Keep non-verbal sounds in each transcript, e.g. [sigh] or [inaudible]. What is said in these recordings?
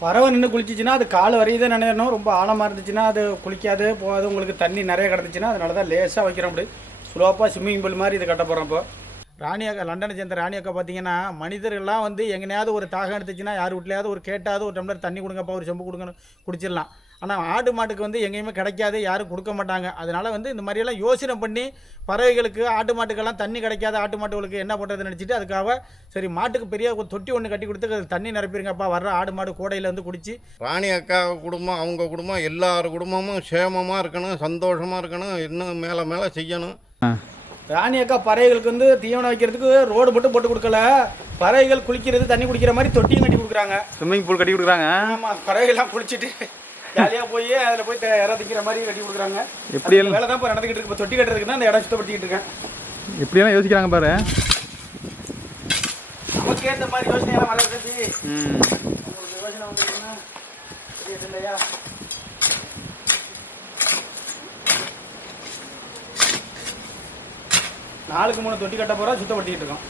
பறவை நின்று குளிச்சிச்சுன்னா அது கால் வரையும் தான் நினைக்கணும் ரொம்ப ஆழமாக இருந்துச்சுன்னா அது குளிக்காது போகாது. உங்களுக்கு தண்ணி நிறைய கிடந்துச்சுன்னா அதனால தான் லேசாக வைக்கிறோம் அப்படி. ஸ்லோப்பாக ஸ்விம்மிங் பூல் மாதிரி இது கட்ட போகிறோம் இப்போ. ராணி அக்கா லண்டனை சேர்ந்த ராணி அக்கா பார்த்தீங்கன்னா மனிதர்கள்லாம் வந்து எங்கனையாவது ஒரு தாகம் எடுத்துச்சுன்னா யார் வீட்லையாவது ஒரு கேட்டாவது ஒரு டம்ளர் தண்ணி கொடுங்கப்பா ஒரு செம்பு கொடுங்கன்னு குடிச்சிடலாம். ஆனால் ஆடு மாட்டுக்கு வந்து எங்கேயுமே கிடைக்காது யாரும் கொடுக்க மாட்டாங்க. அதனால வந்து இந்த மாதிரியெல்லாம் யோசனை பண்ணி பறவைகளுக்கு ஆட்டு மாட்டுக்கெல்லாம் தண்ணி கிடைக்காத ஆட்டு மாட்டுகளுக்கு என்ன பண்ணுறதுன்னு நினச்சிட்டு அதுக்காக சரி மாட்டுக்கு பெரிய தொட்டி ஒன்று கட்டி கொடுத்து தண்ணி நிரப்பிடுங்கப்பா வர்ற ஆடு மாடு கூடையில் வந்து குடிச்சு. ராணி அக்கா குடும்பம் அவங்க குடும்பம் எல்லார் குடும்பமும் சேமமாக இருக்கணும் சந்தோஷமாக இருக்கணும் இன்னும் மேலே மேலே செய்யணும். ராணி அக்கா பறவைகளுக்கு வந்து தீவனம் வைக்கிறதுக்கு ரோடு மட்டும் போட்டு கொடுக்கல. பறவைகள் குளிக்கிறது தண்ணி குடிக்கிற மாதிரி தொட்டியும் கட்டி கொடுக்குறாங்க. ஸ்விம்மிங் பூல் கட்டி கொடுக்குறாங்க. ஆமாம் பறவைகள்லாம் குளிச்சுட்டு ஜாலியாக போய் அதில் போய் த- இற திங்கிற மாதிரி கட்டி கொடுக்குறாங்க. எப்படி எல்லாம் வேலை தான் இப்போ நடந்துக்கிட்டு இருக்கு. இப்போ தொட்டி கட்டுறதுக்கு தான் அந்த இடம் சுத்தப்படுத்திக்கிட்டு இருக்கேன். எப்படியெல்லாம் யோசிக்கிறாங்க பாரு. நமக்கு ஏற்ற மாதிரி யோசனையெல்லாம் வளர்ந்துச்சு ம். உங்களுக்கு யோசனை தெரியுது இல்லையா? நாலுக்கு மூணு தொட்டி கட்ட போகிறோம் சுத்தப்படுத்திக்கிட்டு இருக்கோம்.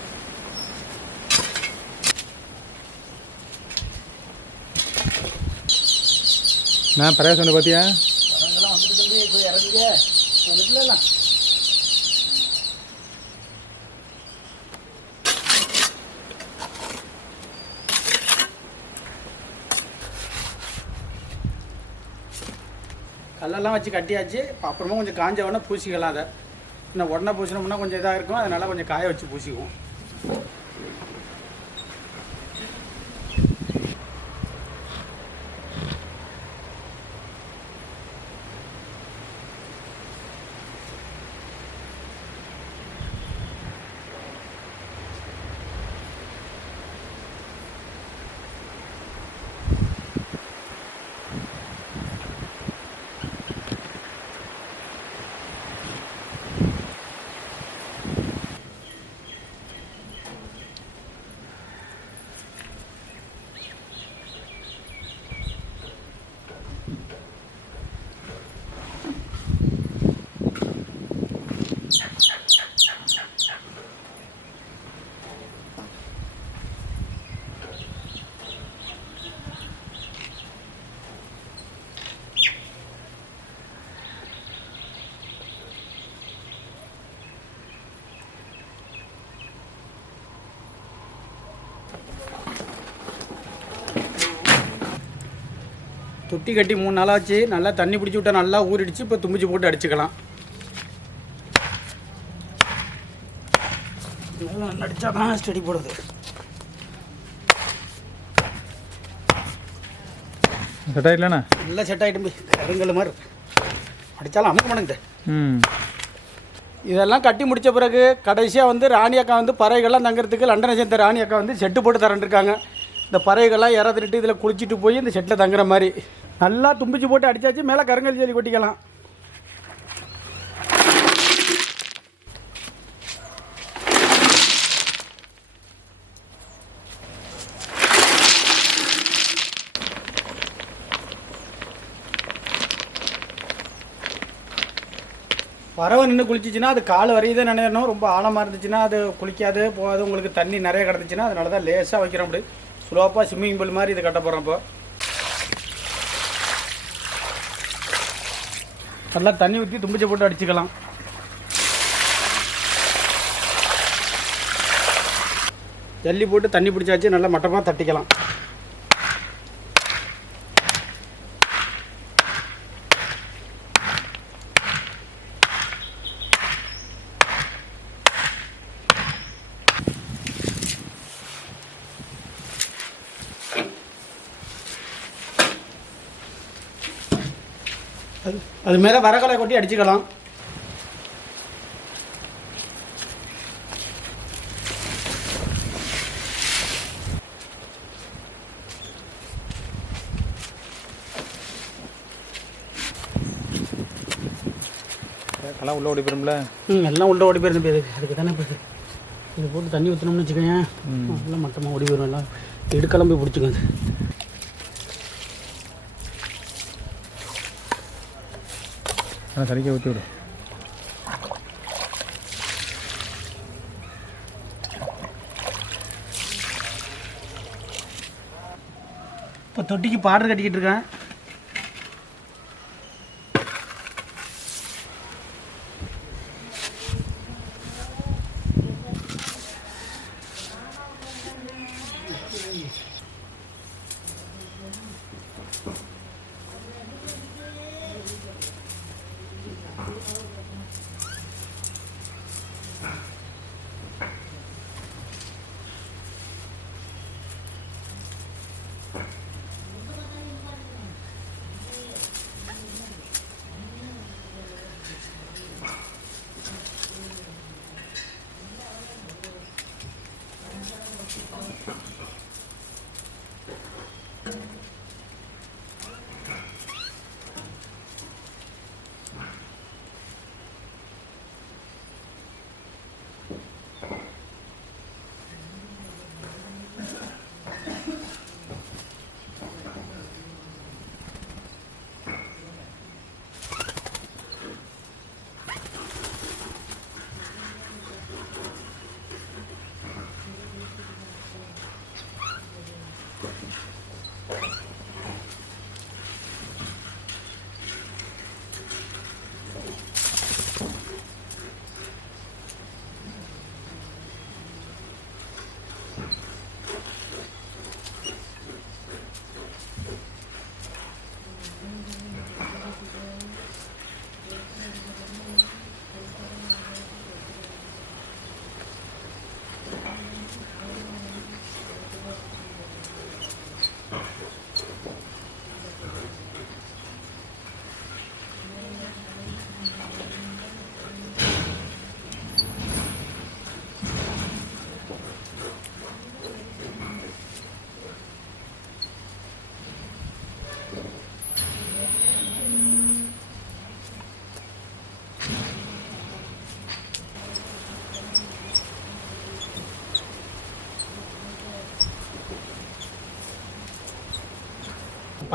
நான் பறையா சொன்ன பார்த்தியா வந்துட்டு கல்லெல்லாம் வச்சு கட்டியாச்சு. அப்புறமா கொஞ்சம் காஞ்ச உடனே பூசிக்கலாம் அதை. இன்னும் உடனே பூசினோம்னா கொஞ்சம் இதாக இருக்கும். அதனால கொஞ்சம் காய வச்சு பூசிக்குவோம். தொட்டி கட்டி மூணு நாளாச்சு. நல்லா தண்ணி பிடிச்சி விட்டா நல்லா ஊறிடுச்சு. இப்போ தும்பிச்சு போட்டு அடிச்சுக்கலாம். அடித்தா தான் ஸ்டடி போடுது. செட் ஆகிடலண்ணா நல்லா செட் ஆகிட்டு கருங்கல் மாதிரி. அடித்தாலும் அமுக்க மாட்டேங்குது. ம். இதெல்லாம் கட்டி முடிச்ச பிறகு கடைசியாக வந்து ராணி அக்கா வந்து பறவைகள்லாம் தங்குறதுக்கு லண்டனை சேர்ந்த ராணி அக்கா வந்து செட்டு போட்டு தரேன்ருக்காங்க இந்த பறவைகள்லாம் இறந்துட்டு இதில் குளிச்சுட்டு போய் இந்த செட்டில் தங்குற மாதிரி. நல்லா தும்பிச்சு போட்டு அடித்தாச்சு மேலே கருங்கல் ஜெலி கொட்டிக்கலாம். பறவை நின்று குளிச்சிச்சுன்னா அது கால் வரையும் தான் நினைக்கணும் ரொம்ப ஆழமாக இருந்துச்சுன்னா அது குளிக்காது போகாது. உங்களுக்கு தண்ணி நிறைய கிடந்துச்சுன்னா அதனால தான் லேசாக வைக்கிறோம் அப்படி. ஸ்லோப்பாக ஸ்விம்மிங் பூல் மாதிரி இது கட்ட போகிறோம் இப்போ. நல்லா தண்ணி ஊற்றி தும்பிச்சை போட்டு அடிச்சுக்கலாம். ஜல்லி போட்டு தண்ணி பிடிச்சாச்சு நல்லா மட்டமாக தட்டிக்கலாம். அது அது மேலே வரகலை கொட்டி அடிச்சுக்கலாம். கலாம் உள்ள ஓடி போயிரும்ல? ம் எல்லாம் உள்ள ஓடி போயிருந்து போயிருக்கு அதுக்கு தானே போயிருக்கு இது போட்டு தண்ணி ஊற்றினோம்னு வச்சுக்கோங்க எல்லாம் மட்டமாக ஓடி போயிடும் எல்லாம். இடுக்கெல்லாம் போய் பிடிச்சிக்கோங்க ஆனால் சரிக்க ஊற்றி விடு இப்போ தொட்டிக்கு பாடர் கட்டிக்கிட்டு இருக்கேன்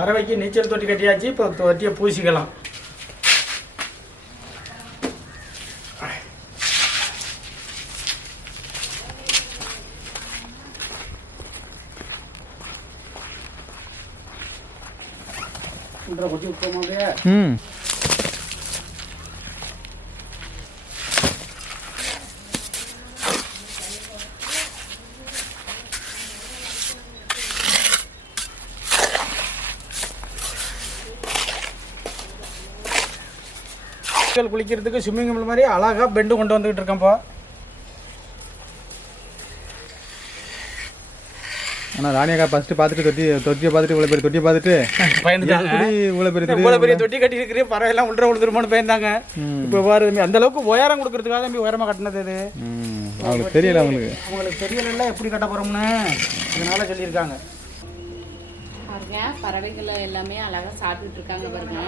பறவைக்கு நீச்சல் தொட்டி கட்டியாச்சு இப்போ தொட்டியை பூசிக்கலாம். ம். மக்கள் குளிக்கிறதுக்கு ஸ்விம்மிங் பூல் மாதிரி அழகாக பெண்டு கொண்டு வந்துக்கிட்டு இருக்கேன்ப்பா. ஆனால் ராணியக்கா ஃபஸ்ட்டு பார்த்துட்டு தொட்டி தொட்டியை பார்த்துட்டு இவ்வளோ பெரிய தொட்டியை பார்த்துட்டு [laughs] பயந்துட்டாங்க. எப்படி இவ்வளோ பெரிய தொட்டி இவ்வளோ பெரிய தொட்டி கட்டி இருக்கிறே பறவைலாம் உள்ள விழுந்துருமோன்னு பயந்தாங்க. இப்போ பாரு அந்த அளவுக்கு உயரம் கொடுக்கறதுக்காக தம்பி உயரமாக கட்டினது இது. ம் அவங்களுக்கு தெரியல அவங்களுக்கு. அவங்களுக்கு தெரியல எப்படி கட்ட போகிறோம்னு அதனால சொல்லியிருக்காங்க. பாருங்க பறவைகள் எல்லாமே அழகா சாப்பிட்டுட்டு இருக்காங்க பாருங்க.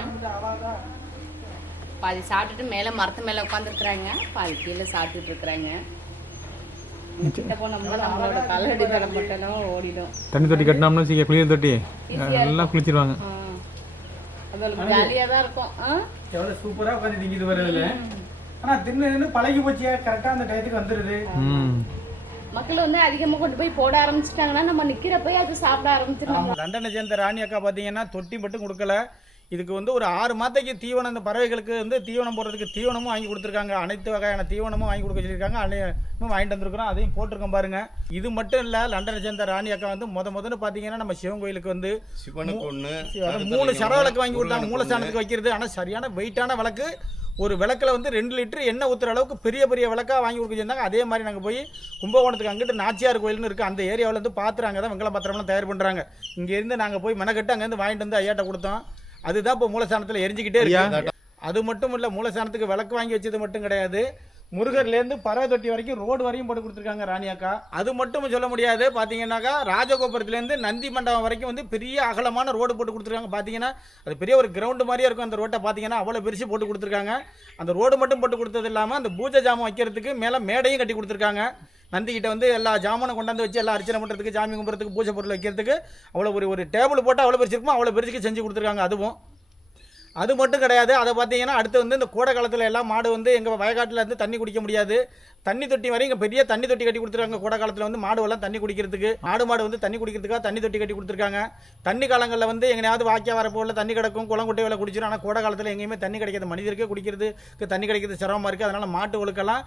பாதி சாப்பிட்டுட்டு மேல மரத்து மேல உட்காந்துருக்குறாங்க. பாதி கீழே சாப்பிட்டுட்டு இருக்கிறாங்க கிட்ட போனோம்னா நம்மளோட காலடி தரம் மட்டும் ஓடிடும். தண்ணி தொட்டி கட்டினோம்னு வச்சுக்க குளியல் தொட்டி. எல்லாம் குளிச்சிருவாங்க. ஆ. அது ஜாலியா தான் இருக்கும். ஆ? எவ்வளோ சூப்பராக உட்காந்து திங்கிட்டு வருதுல ஆனால் தின்னு பழகி போச்சியா கரெக்டாக அந்த டயத்துக்கு வந்துடுது மக்கள் வந்து அதிகமா கொண்டு போய் போட ஆரம்பிச்சிட்டாங்கன்னா நம்ம நிக்கிறப்ப அது சாப்பிட ஆரம்பிச்சிடலாம். லண்டனை சேர்ந்த ராணி அக்கா பார்த்தீங்கன்னா தொட்டி மட்டும் கொடுக்கல. இதுக்கு வந்து ஒரு ஆறு மாதத்துக்கு தீவனம் இந்த பறவைகளுக்கு வந்து தீவனம் போடுறதுக்கு தீவனமும் வாங்கி கொடுத்துருக்காங்க. அனைத்து வகையான தீவனமும் வாங்கி கொடுக்க சொல்லியிருக்காங்க. அனைத்தும் வாங்கிட்டு வந்திருக்கிறோம். அதையும் போட்டிருக்கோம் பாருங்க. இது மட்டும் இல்லை லண்டனை சேர்ந்த ராணி அக்கா வந்து முத முதல்ல பார்த்தீங்கன்னா நம்ம சிவன் கோயிலுக்கு வந்து சிவனுக்கு ஒன்று மூணு சர விளக்கு வாங்கி கொடுத்தாங்க மூலஸ்தானத்துக்கு வைக்கிறது. ஆனால் சரியான வெயிட்டான விளக்கு. ஒரு விளக்கில் வந்து ரெண்டு லிட்டர் எண்ணெய் ஊற்றுற அளவுக்கு பெரிய பெரிய விளக்கா வாங்கி கொடுக்க சொன்னாங்க அதே மாதிரி நாங்கள் போய் கும்பகோணத்துக்கு அங்கிட்டு நாச்சியார் கோயில்னு இருக்குது அந்த ஏரியாவில் வந்து பாத்துறாங்க தான் வெங்கல பாத்திரம்லாம் தயார் பண்ணுறாங்க இங்கேருந்து நாங்கள் போய் மெனக்கட்டு அங்கேருந்து வாங்கிட்டு வந்து ஐயாட்ட கொடுத்தோம். அதுதான் இப்போ மூலஸ்தானத்தில் எரிஞ்சுக்கிட்டே இருக்கு. அது மட்டும் இல்லை மூலஸ்தானத்துக்கு விளக்கு வாங்கி வச்சது மட்டும் கிடையாது. முருகர்லேருந்து பறவை தொட்டி வரைக்கும் ரோடு வரையும் போட்டு கொடுத்துருக்காங்க ராணியாக்கா அது மட்டும் சொல்ல முடியாது. பார்த்தீங்கன்னாக்கா ராஜகோபுரத்துலேருந்து நந்தி மண்டபம் வரைக்கும் வந்து பெரிய அகலமான ரோடு போட்டு கொடுத்துருக்காங்க. பார்த்தீங்கன்னா அது பெரிய ஒரு கிரவுண்டு மாதிரியே இருக்கும் அந்த ரோட்டை பார்த்தீங்கன்னா அவ்வளோ பெருசு போட்டு கொடுத்துருக்காங்க. அந்த ரோடு மட்டும் போட்டு கொடுத்தது இல்லாமல் அந்த பூஜை ஜாமான் வைக்கிறதுக்கு மேலே மேடையும் கட்டி கொடுத்துருக்காங்க. நந்திக்கிட்ட வந்து எல்லா ஜாமானும் கொண்டாந்து வச்சு எல்லாம் அர்ச்சனை பண்ணுறதுக்கு சாமி கும்பிட்றதுக்கு பூஜை பொருள் வைக்கிறதுக்கு அவ்வளோ ஒரு ஒரு டேபிள் போட்டு அவ்வளோ பெருசு இருக்குமோ அவ்வளோ பெருசுக்கு செஞ்சு கொடுத்துருக்காங்க அதுவும். அது மட்டும் கிடையாது. அதை பார்த்தீங்கன்னா அடுத்து வந்து இந்த கோடை காலத்தில் எல்லாம் மாடு வந்து எங்கள் வயக்காட்டில் இருந்து தண்ணி குடிக்க முடியாது. தண்ணி தொட்டி வரை இங்கே பெரிய தண்ணி தொட்டி கட்டி கொடுத்துருக்காங்க கோடை காலத்தில் வந்து மாடு எல்லாம் தண்ணி குடிக்கிறதுக்கு. மாடு மாடு வந்து தண்ணி குடிக்கிறதுக்காக தண்ணி தொட்டி கட்டி கொடுத்துருக்காங்க. தண்ணி காலங்களில் வந்து எங்கேயாவது வாக்கியா வரப்போல தண்ணி கிடக்கும் குளம் குட்டை வேலை குடிச்சிடும் ஆனால் கோடை காலத்தில் எங்கேயுமே தண்ணி கிடைக்காது. மனிதருக்கே குடிக்கிறதுக்கு தண்ணி கிடைக்கிறது சிரமமாக இருக்குது அதனால் மாட்டுகளுக்கெல்லாம்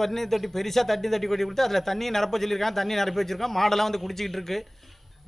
தண்ணி தொட்டி பெருசாக தண்ணி தொட்டி கட்டி கொடுத்து அதில் தண்ணி நிரப்ப சொல்லியிருக்காங்க தண்ணி நிரப்பி வச்சுருக்கோம் மாடெல்லாம் வந்து குடிச்சிக்கிட்டு இருக்குது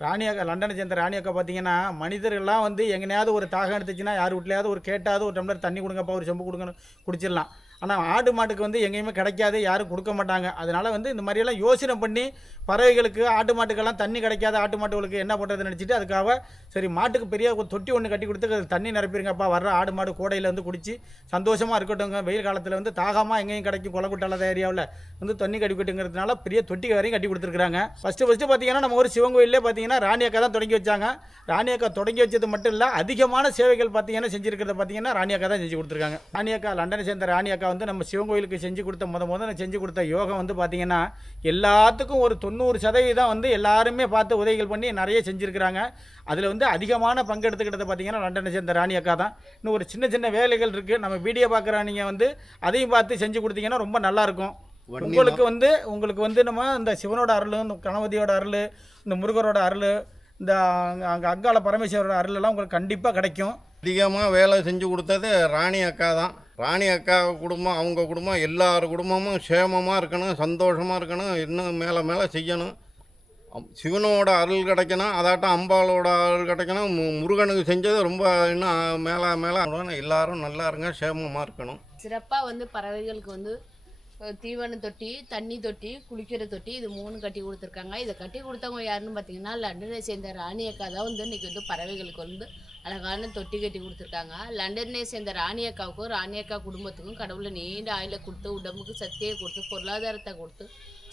ராணி அக்கா லண்டனை சேர்ந்த ராணி அக்கா பார்த்தீங்கன்னா மனிதர்கள்லாம் வந்து எங்கனையாவது ஒரு தாகம் எடுத்துச்சுன்னா யார் வீட்லையாவது ஒரு கேட்டாவது ஒரு டம்ளர் தண்ணி கொடுங்கப்பா ஒரு செம்பு கொடுங்கன்னு குடிச்சிடலாம். ஆனால் ஆடு மாட்டுக்கு வந்து எங்கேயுமே கிடைக்காது யாரும் கொடுக்க மாட்டாங்க. அதனால் வந்து இந்த மாதிரியெல்லாம் யோசனை பண்ணி பறவைகளுக்கு ஆட்டு மாட்டுக்கெல்லாம் தண்ணி கிடைக்காது ஆட்டு மாட்டுகளுக்கு என்ன பண்ணுறதுன்னு நினச்சிட்டு அதுக்காக சரி மாட்டுக்கு பெரிய ஒரு தொட்டி ஒன்று கட்டி கொடுத்து அது தண்ணி நிரப்பிடுங்கப்பா வர்ற ஆடு மாடு கோடையில் வந்து குடிச்சு சந்தோஷமாக இருக்கட்டும் வெயில் காலத்தில் வந்து தாகமாக எங்கேயும் கிடைக்கும் குளக்குட்டால ஏரியாவில் வந்து தண்ணி கட்டிக்கிட்டுங்கிறதுனால பெரிய தொட்டி வரையும் கட்டி கொடுத்துருக்காங்க ஃபஸ்ட்டு ஃபஸ்ட்டு பார்த்தீங்கன்னா நம்ம ஒரு சிவன் கோயிலே பார்த்தீங்கன்னா ராணி அக்கா தான் தொடங்கி வச்சாங்க. ராணி அக்கா தொடங்கி வச்சது மட்டும் இல்லை அதிகமான சேவைகள் பார்த்தீங்கன்னா செஞ்சுருக்கிறத பார்த்தீங்கன்னா ராணி அக்கா தான் செஞ்சு கொடுத்துருக்காங்க. ராணி அக்கா லண்டனை சேர்ந்த ராணி அக்கா வந்து நம்ம சிவன் கோயிலுக்கு செஞ்சு கொடுத்த முத முதல்ல செஞ்சு கொடுத்த யோகம் வந்து பார்த்தீங்கன்னா எல்லாத்துக்கும் ஒரு தொண்ணூறு சதவீதம் வந்து எல்லாருமே பார்த்து உதவிகள் பண்ணி நிறைய செஞ்சுருக்கிறாங்க. அதில் வந்து அதிகமான பங்கெடுத்துக்கிட்டது பார்த்தீங்கன்னா லண்டனை சேர்ந்த ராணி அக்கா தான். இன்னும் ஒரு சின்ன சின்ன வேலைகள் இருக்குது நம்ம வீடியோ பார்க்குற நீங்கள் வந்து அதையும் பார்த்து செஞ்சு கொடுத்தீங்கன்னா ரொம்ப நல்லாயிருக்கும் உங்களுக்கு வந்து உங்களுக்கு வந்து நம்ம இந்த சிவனோட அருள் இந்த கணபதியோட அருள் இந்த முருகரோட அருள் இந்த அங்கே அங்காள பரமேஸ்வரோட அருள் எல்லாம் உங்களுக்கு கண்டிப்பாக கிடைக்கும். அதிகமாக வேலை செஞ்சு கொடுத்தது ராணி அக்கா தான். ராணி அக்கா குடும்பம் அவங்க குடும்பம் எல்லார் குடும்பமும் சேமமாக இருக்கணும் சந்தோஷமாக இருக்கணும் இன்னும் மேலே மேலே செய்யணும். அம்- சிவனோட அருள் கிடைக்கணும் அதாட்டம் அம்பாளோட அருள் கிடைக்கணும் மு- முருகனுக்கு செஞ்சது ரொம்ப இன்னும் மேலே மேலே எல்லாரும் நல்லா இருங்க சேமமாக இருக்கணும். சிறப்பாக வந்து பறவைகளுக்கு வந்து தீவன தொட்டி தண்ணி தொட்டி குளிக்கிற தொட்டி இது மூணு கட்டி கொடுத்துருக்காங்க. இதை கட்டி கொடுத்தவங்க யாருன்னு பார்த்தீங்கன்னா லண்டனை சேர்ந்த ராணி அக்கா தான் வந்து இன்றைக்கி வந்து பறவைகளுக்கு வந்து அழகான தொட்டி கட்டி கொடுத்துருக்காங்க. லண்டனை சேர்ந்த ராணி அக்காவுக்கும் ராணி அக்கா குடும்பத்துக்கும் கடவுளை நீண்ட ஆயில கொடுத்து உடம்புக்கு சக்தியை கொடுத்து பொருளாதாரத்தை கொடுத்து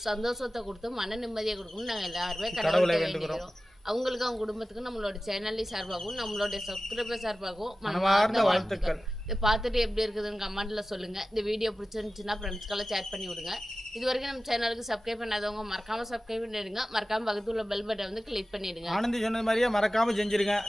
சந்தோஷத்தை கொடுத்து மன நிம்மதியை கொடுக்கணும்னு நாங்கள் எல்லாருமே கடவுளை வேண்டுகிறோம். அவங்களுக்கு அவங்க குடும்பத்துக்கும் நம்மளோட சேனலி சார்பாகவும் நம்மளோட சப்ஸ்கிரைபர் சார்பாகவும் மனமார்ந்த வாழ்த்துக்கள். இதை பார்த்துட்டு எப்படி இருக்குதுன்னு கமெண்ட்ல சொல்லுங்க. இந்த வீடியோ பிடிச்சிருந்துச்சுன்னா ஃப்ரெண்ட்ஸ்க்கெல்லாம் ஷேர் பண்ணி விடுங்க. இது வரைக்கும் நம்ம சேனலுக்கு சப்ஸ்கிரைப் பண்ணாதவங்க மறக்காம சப்ஸ்கிரைப் பண்ணிடுங்க. மறக்காம பக்கத்துல உள்ள பெல் பட்டன் வந்து கிளிக் பண்ணிடுங்க. ஆனந்தி சொன்னது மாதிரியே மறக்காமல் செஞ்சுருங்க.